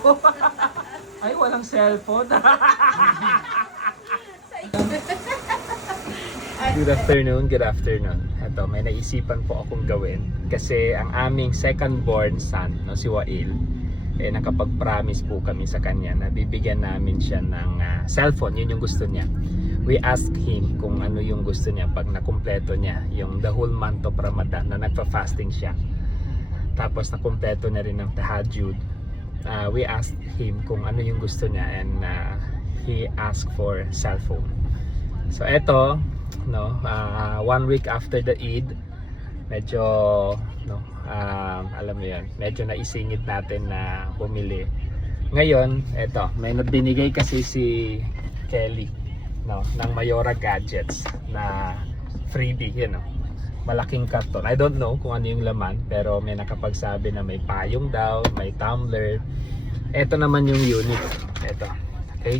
ko. Ay, walang cellphone. Good afternoon, good afternoon. Ito, may naisipan po akong gawin. Kasi ang aming second born son, no, si Wail, nakapag-promise po kami sa kanya na bibigyan namin siya ng cellphone. Yun yung gusto niya. We asked him kung ano yung gusto niya pag nakumpleto niya yung the whole month of Ramadan na nagpa-fasting siya. Tapos nakumpleto na rin ng tahajjud. We asked him kung ano yung gusto niya and he asked for cellphone. So eto, no, 1 week after the Eid, medyo alam mo yan, medyo naisingit natin na bumili. Ngayon, eto, may binigay kasi si Kelly, no, ng Mayora Gadgets na freebie, yun, no. Malaking karton. I don't know kung ano yung laman, pero may nakapagsabi na may payong daw, may tumbler. Ito naman yung unit. Ito. Okay?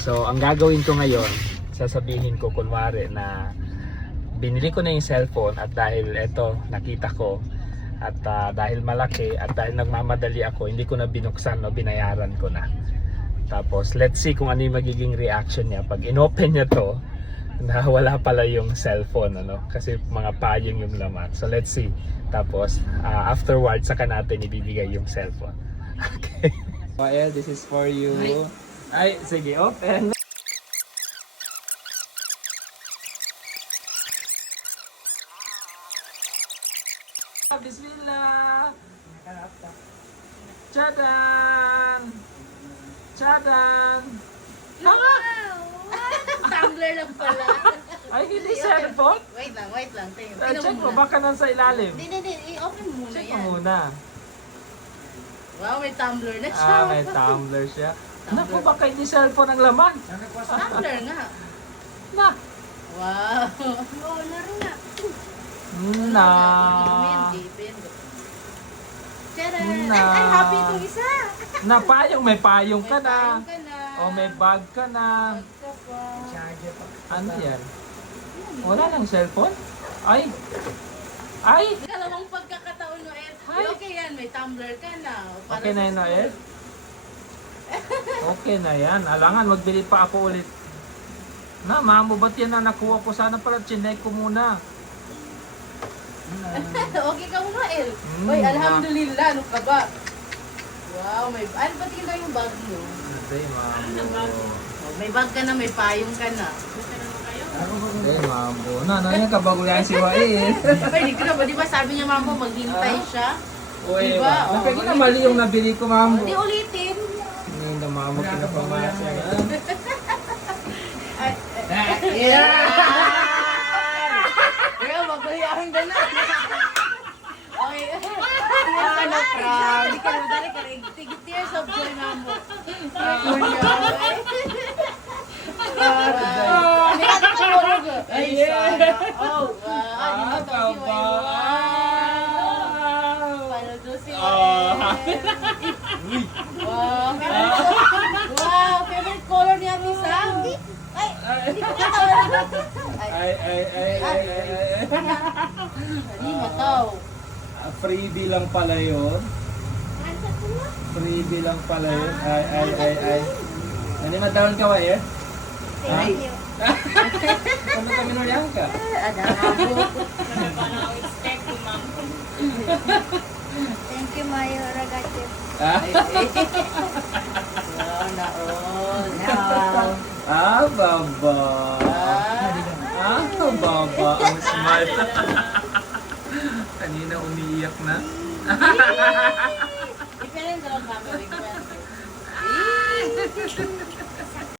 So, ang gagawin ko ngayon, sasabihin ko kunwari na binili ko na yung cellphone at dahil ito, nakita ko at dahil malaki at dahil nagmamadali ako, hindi ko na binuksan o binayaran ko na. Tapos, let's see kung ano yung magiging reaction niya pag inopen niya to na wala pala yung cellphone, ano, kasi mga payong yung laman. So let's see. Tapos afterwards saka natin ibibigay yung cellphone. Okay. Wael, this is for you. Ay, sige, open. Bismillah. Chadan. Chadan. Tumbler lang pala. Ay, hindi cellphone? Wait lang. Check mo, baka nasa ilalim. Hindi. I-open mo muna Check yan. mo muna. Wow, may tumbler na siya. May tumbler siya. Tumbler. Naku, baka hindi cellphone ang laman. Tumbler nga. Na. Wow. Oo, laro nga. Na. Charan! Na. Ay, happy itong isa. Na payong, may payong ka na. Payong ka na. O may bag ka na. Pagka pa. Ano yan? Wala lang cellphone? Ay. Ay. Dalawang pagkakataon, Noel. Ay. Okay yan, may tumbler ka na. Para Okay na sa yun, school. Noel? Okay na yan. Alangan, magbili pa ako ulit. Na, mamo, ba't yan na nakuha ko? Sana pala chinek ko muna. Okay ka mo, Noel. Mm, Uy, alhamdulillah. Ano ka ba? Wow, may... Ano ba tingin daw yung bag mo? Hindi, mamo. Oh, may bag ka na, may payong ka na. Hindi, mamo. Na, yan kabago yan si Wael. Ay, di ko na ba? Di ba sabi niya, mamo, maghintay siya? Uy, Diba? ba? Napagin na mali yung nabili ko, mamo. Di ulitin. Hindi na mamo pinapamasa. Kaya magbayaan ka na. Okay. Ano, proud. Hindi ka na madali ka rin. Tears of joy, mamo. Ay, sana. Oh, wow. Di ba ito si Paano to si Wow, favorite color ni Ate Sam. Ay, hindi ko katawa. Ay. Hindi mo to. Freebie lang pala yun. Freebie lang pala yun. Ay. Ano madawin ka ba eh? Ha? Ano kami nuriyan ka? Thank you, Mayo Ragate. Wow, naon. Baba. Baba. Ang smart. Kanina umiiyak na.